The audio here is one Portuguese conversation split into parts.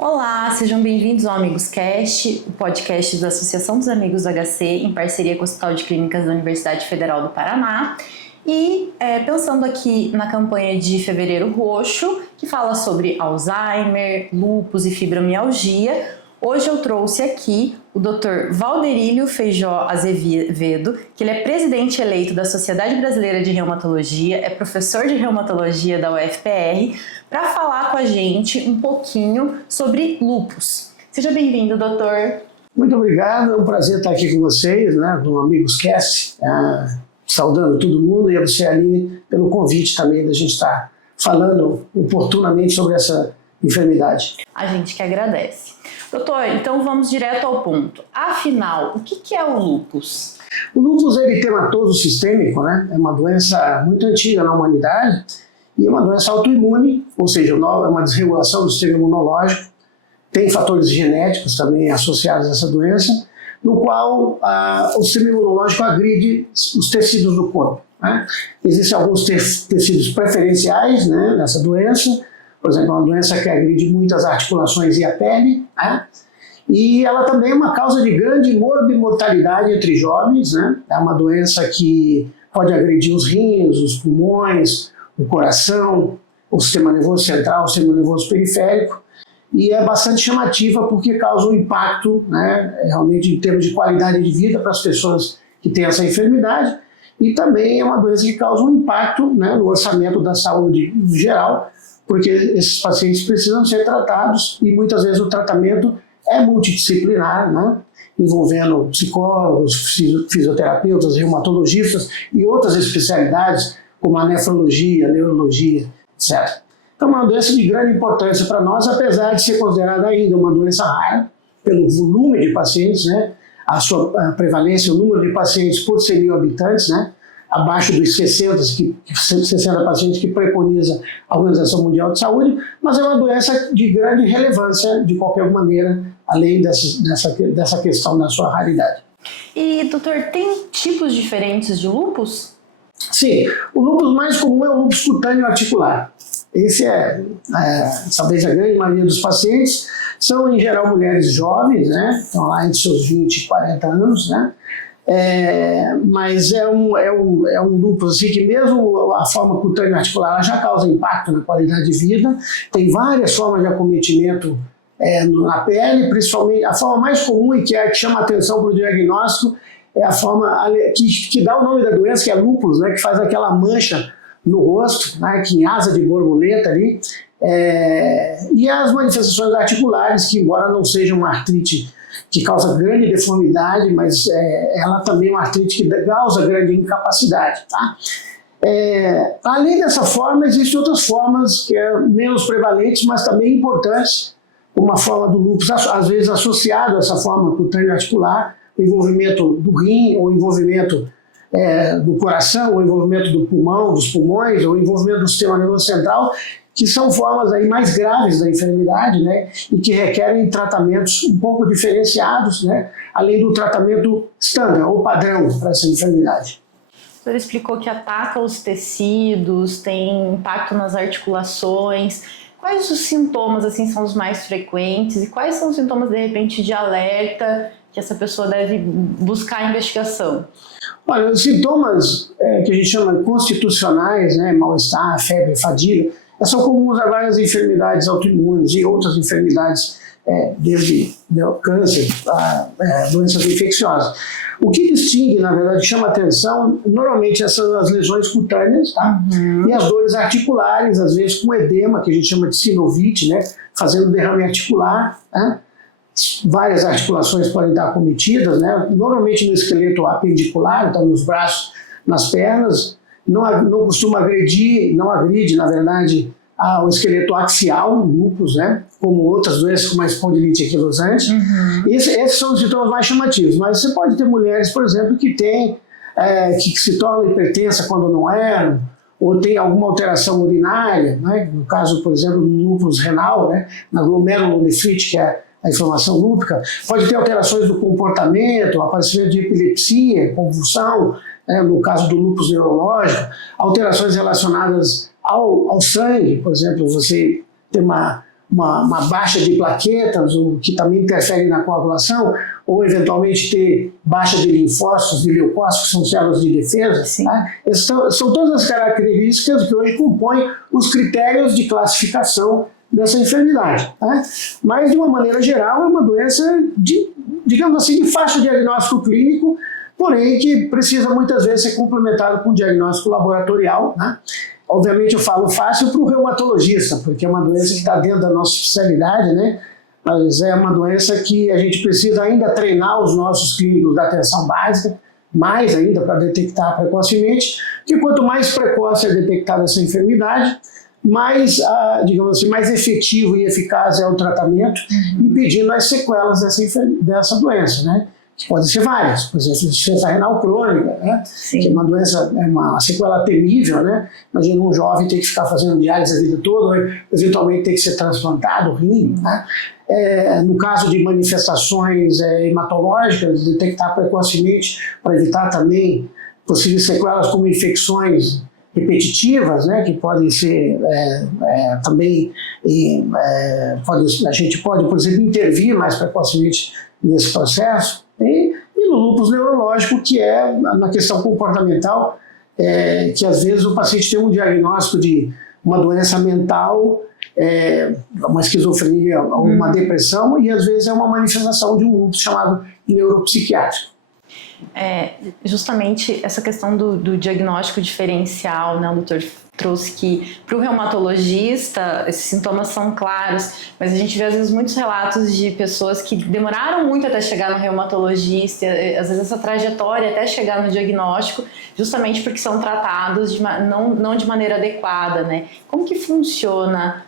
Olá, sejam bem-vindos ao Amigos Cast, o podcast da Associação dos Amigos do HC, em parceria com o Hospital de Clínicas da Universidade Federal do Paraná. E pensando aqui na campanha de Fevereiro Roxo, que fala sobre Alzheimer, lúpus e fibromialgia, hoje eu trouxe aqui o Dr. Valderílio Feijó Azevedo, que ele é presidente eleito da Sociedade Brasileira de Reumatologia, é professor de reumatologia da UFPR, para falar com a gente um pouquinho sobre lúpus. Seja bem-vindo, doutor. Muito obrigado, é um prazer estar aqui com vocês, no Amigos Cast, saudando todo mundo e a você, Aline, pelo convite também da gente estar falando oportunamente sobre essa enfermidade. A gente que agradece. Doutor, então vamos direto ao ponto. Afinal, o que é o lúpus? O lúpus é eritematoso sistêmico, é uma doença muito antiga na humanidade e é uma doença autoimune, ou seja, é uma desregulação do sistema imunológico. Tem fatores genéticos também associados a essa doença, no qual o sistema imunológico agride os tecidos do corpo. Existem alguns tecidos preferenciais nessa doença. Por exemplo, uma doença que agride muitas articulações e a pele, e ela também é uma causa de grande morbimortalidade entre jovens, É uma doença que pode agredir os rins, os pulmões, o coração, o sistema nervoso central, o sistema nervoso periférico, e é bastante chamativa porque causa um impacto, realmente em termos de qualidade de vida para as pessoas que têm essa enfermidade, e também é uma doença que causa um impacto no orçamento da saúde em geral, porque esses pacientes precisam ser tratados e muitas vezes o tratamento é multidisciplinar, envolvendo psicólogos, fisioterapeutas, reumatologistas e outras especialidades como a nefrologia, a neurologia, etc. Então é uma doença de grande importância para nós, apesar de ser considerada ainda uma doença rara, pelo volume de pacientes, a sua prevalência, o número de pacientes por 100 mil habitantes, abaixo dos 60 pacientes que preconiza a Organização Mundial de Saúde, mas é uma doença de grande relevância, de qualquer maneira, além dessa questão da sua raridade. E, doutor, tem tipos diferentes de lúpus? Sim, o lúpus mais comum é o lúpus cutâneo articular. Esse talvez a grande maioria dos pacientes, são em geral mulheres jovens, estão lá entre seus 20 e 40 anos, mas é um lúpus assim, que mesmo a forma cutânea articular ela já causa impacto na qualidade de vida. Tem várias formas de acometimento na pele, principalmente a forma mais comum e que é a que chama a atenção para o diagnóstico é a forma que dá o nome da doença, que é lúpus, que faz aquela mancha no rosto, que em asa de borboleta ali, e as manifestações articulares, que embora não seja uma artrite que causa grande deformidade, mas ela também é uma artrite que causa grande incapacidade. Além dessa forma, existem outras formas que menos prevalentes, mas também importantes, como a forma do lúpus, às vezes associado a essa forma cutânea articular, o envolvimento do rim, ou o envolvimento do coração, ou o envolvimento do pulmão, dos pulmões, ou o envolvimento do sistema nervoso central, que são formas aí mais graves da enfermidade, e que requerem tratamentos um pouco diferenciados, além do tratamento standard ou padrão para essa enfermidade. O senhor explicou que ataca os tecidos, tem impacto nas articulações. Quais os sintomas assim são os mais frequentes e quais são os sintomas de repente de alerta que essa pessoa deve buscar a investigação? Olha, os sintomas que a gente chama constitucionais, mal-estar, febre, fadiga, são comuns a várias enfermidades autoimunes e outras enfermidades, desde câncer a doenças infecciosas. O que distingue, na verdade, chama atenção, normalmente são as lesões cutâneas, e as dores articulares, às vezes com edema, que a gente chama de sinovite, fazendo derrame articular, Várias articulações podem estar acometidas, normalmente no esqueleto apendicular, então nos braços, nas pernas, não costuma agredir, não agride, na verdade, o esqueleto axial, lúpus, como outras doenças como a espondilite anquilosante. Esses são os sintomas mais chamativos, mas você pode ter mulheres, por exemplo, que se tornam hipertensa quando não eram, ou tem alguma alteração urinária, no caso, por exemplo, do lúpus renal, na glomerulonefrite, que é a inflamação lúpica, pode ter alterações do comportamento, aparecimento de epilepsia, convulsão, no caso do lúpus neurológico, alterações relacionadas ao sangue, por exemplo, você tem uma baixa de plaquetas, o que também interfere na coagulação, ou eventualmente ter baixa de linfócitos, de leucócitos, que são células de defesa. Tá? São todas as características que hoje compõem os critérios de classificação dessa enfermidade. Tá? Mas, de uma maneira geral, é uma doença digamos assim, de fácil diagnóstico clínico, porém que precisa muitas vezes ser complementado com diagnóstico laboratorial. Né? Obviamente eu falo fácil para o reumatologista, porque é uma doença que está dentro da nossa especialidade, né? Mas é uma doença que a gente precisa ainda treinar os nossos clínicos da atenção básica, mais ainda para detectar precocemente, que quanto mais precoce é detectada essa enfermidade, mais, digamos assim, mais efetivo e eficaz é o tratamento, impedindo as sequelas dessa doença, né? Podem ser várias, por exemplo, insuficiência renal crônica, né? Que é uma doença, é uma sequela temível, né? Imagina um jovem ter que ficar fazendo diálise a vida toda, ou eventualmente ter que ser transplantado o rim, né? No caso de manifestações hematológicas, detectar precocemente para evitar também possíveis sequelas como infecções repetitivas, né, que podem ser também, a gente pode, por exemplo, intervir mais precocemente nesse processo, e no lúpus neurológico, que é na questão comportamental, que às vezes o paciente tem um diagnóstico de uma doença mental, uma esquizofrenia, uma depressão, e às vezes é uma manifestação de um lúpus chamado neuropsiquiátrico. Justamente essa questão do diagnóstico diferencial, né? O doutor trouxe que para o reumatologista esses sintomas são claros, mas a gente vê às vezes muitos relatos de pessoas que demoraram muito até chegar no reumatologista, às vezes essa trajetória até chegar no diagnóstico, justamente porque são tratados não de maneira adequada, né? Como que funciona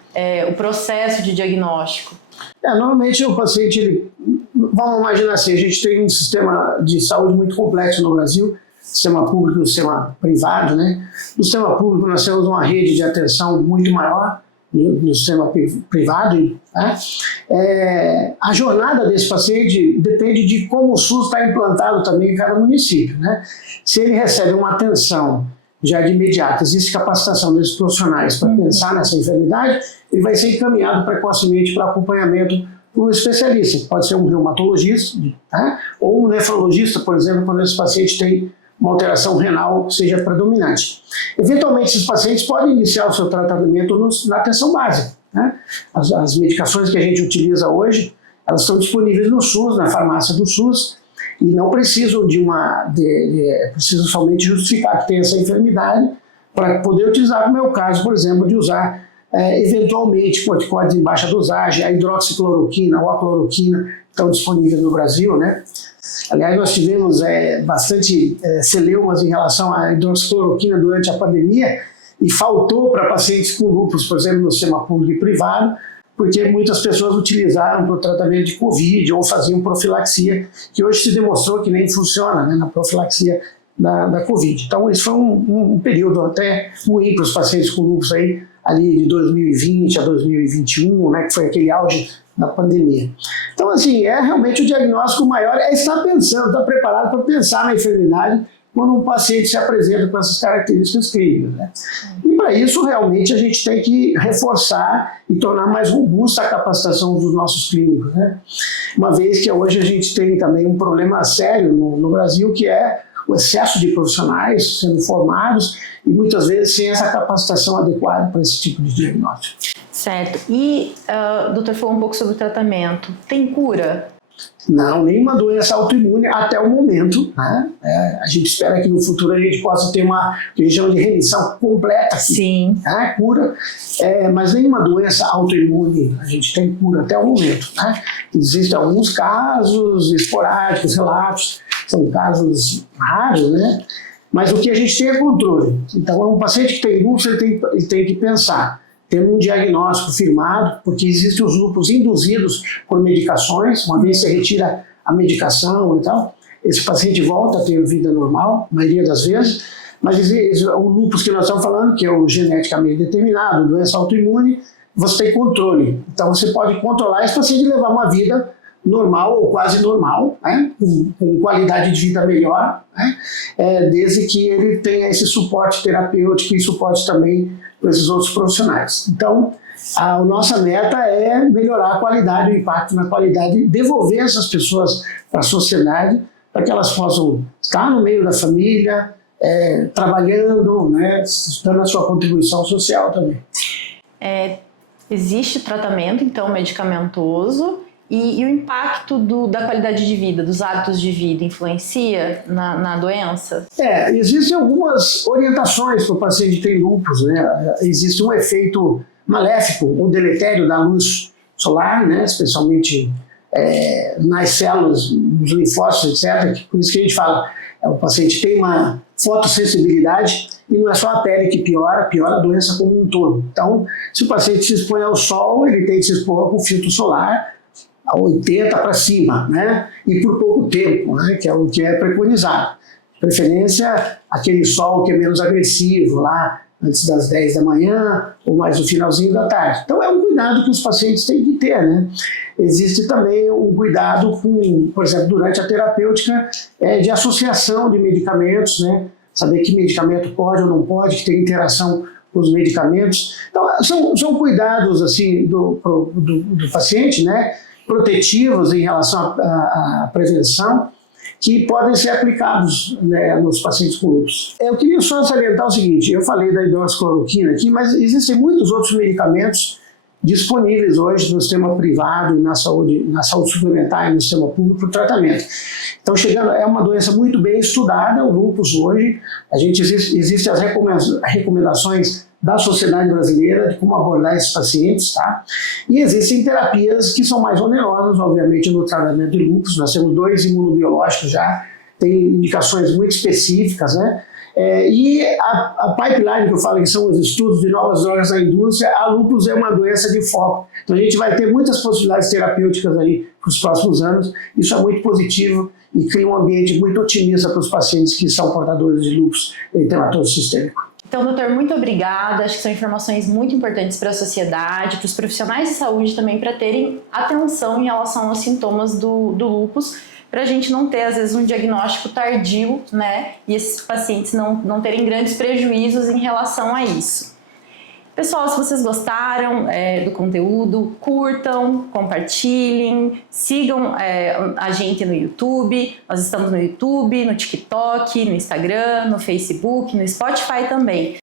o processo de diagnóstico? Normalmente o paciente, vamos imaginar assim, a gente tem um sistema de saúde muito complexo no Brasil, sistema público e sistema privado, né? No sistema público nós temos uma rede de atenção muito maior, no sistema privado. Né? A jornada desse paciente depende de como o SUS está implantado também em cada município. Né? Se ele recebe uma atenção já de imediato, existe capacitação desses profissionais para pensar nessa enfermidade, ele vai ser encaminhado precocemente para acompanhamento por um especialista, que pode ser um reumatologista, né? Ou um nefrologista, por exemplo, quando esse paciente tem uma alteração renal que seja predominante. Eventualmente, esses pacientes podem iniciar o seu tratamento na atenção básica. Né? As medicações que a gente utiliza hoje, elas estão disponíveis no SUS, na farmácia do SUS, e não precisam precisam somente justificar que tem essa enfermidade para poder utilizar, como é o caso, por exemplo, de usar eventualmente corticoides em baixa dosagem, a hidroxicloroquina ou a cloroquina estão disponíveis no Brasil, né? Aliás, nós tivemos bastante celeumas em relação à hidroxicloroquina durante a pandemia e faltou para pacientes com lúpus, por exemplo, no sistema público e privado, porque muitas pessoas utilizaram para o tratamento de Covid ou faziam profilaxia, que hoje se demonstrou que nem funciona, né, na profilaxia da Covid. Então, isso foi um período até ruim para os pacientes com lúpus aí, ali de 2020 a 2021, né, que foi aquele auge da pandemia. Então, assim, realmente o diagnóstico maior é estar pensando, estar preparado para pensar na enfermidade quando um paciente se apresenta com essas características clínicas. Né? E para isso, realmente, a gente tem que reforçar e tornar mais robusta a capacitação dos nossos clínicos. Né? Uma vez que hoje a gente tem também um problema sério no Brasil, que é o excesso de profissionais sendo formados e muitas vezes sem essa capacitação adequada para esse tipo de diagnóstico. Certo. E o doutor falou um pouco sobre o tratamento. Tem cura? Não, nenhuma doença autoimune até o momento. Né? A gente espera que no futuro a gente possa ter uma região de remissão completa. Sim. Né? Cura, mas nenhuma doença autoimune a gente tem cura até o momento. Né? Existem alguns casos esporádicos, relatos, são casos raros, né? Mas o que a gente tem é controle. Então, um paciente que tem lúpus, ele tem que pensar, tendo um diagnóstico firmado, porque existem os lúpus induzidos por medicações, uma vez você retira a medicação e tal, esse paciente volta a ter vida normal, a maioria das vezes, mas o lúpus que nós estamos falando, que é o geneticamente determinado, doença autoimune, você tem controle. Então você pode controlar esse paciente e levar uma vida normal ou quase normal, né? com qualidade de vida melhor, né? Desde que ele tenha esse suporte terapêutico e suporte também com esses outros profissionais. Então, a nossa meta é melhorar a qualidade, o impacto na qualidade, devolver essas pessoas para a sociedade, para que elas possam estar no meio da família, trabalhando, né, dando a sua contribuição social também. Existe tratamento, então, medicamentoso, e o impacto da qualidade de vida, dos hábitos de vida, influencia na doença? Existem algumas orientações para o paciente que tem lúpus, né? Existe um efeito maléfico, o deletério da luz solar, né? Especialmente nas células dos linfócitos, etc. Por isso que a gente fala, o paciente tem uma fotossensibilidade e não é só a pele que piora a doença como um todo. Então, se o paciente se expõe ao sol, ele tem que se expor com filtro solar a 80 para cima, né? E por pouco tempo, né? Que é o que é preconizado. De preferência, aquele sol que é menos agressivo, lá antes das 10 da manhã ou mais no finalzinho da tarde. Então, é um cuidado que os pacientes têm que ter, né? Existe também um cuidado com, por exemplo, durante a terapêutica, de associação de medicamentos, né? Saber que medicamento pode ou não pode, que tem interação com os medicamentos. Então, são cuidados assim, do paciente, né? Protetivos em relação à prevenção, que podem ser aplicados, né, nos pacientes com lúpus. Eu queria só salientar o seguinte, eu falei da hidroxicloroquina aqui, mas existem muitos outros medicamentos disponíveis hoje no sistema privado e na saúde suplementar e no sistema público para o tratamento. Então, é uma doença muito bem estudada, o lúpus hoje. Existem as recomendações da Sociedade Brasileira de como abordar esses pacientes, tá? E existem terapias que são mais onerosas, obviamente, no tratamento de lúpus. Nós temos 2 imunobiológicos já, tem indicações muito específicas, né? E a pipeline que eu falo, que são os estudos de novas drogas na indústria, a lúpus é uma doença de foco. Então a gente vai ter muitas possibilidades terapêuticas aí para os próximos anos. Isso é muito positivo e cria um ambiente muito otimista para os pacientes que são portadores de lúpus eritematoso sistêmico. Então, doutor, muito obrigada. Acho que são informações muito importantes para a sociedade, para os profissionais de saúde também, para terem atenção em relação aos sintomas do lúpus, para a gente não ter, às vezes, um diagnóstico tardio, né? E esses pacientes não terem grandes prejuízos em relação a isso. Pessoal, se vocês gostaram do conteúdo, curtam, compartilhem, sigam a gente no YouTube. Nós estamos no YouTube, no TikTok, no Instagram, no Facebook, no Spotify também.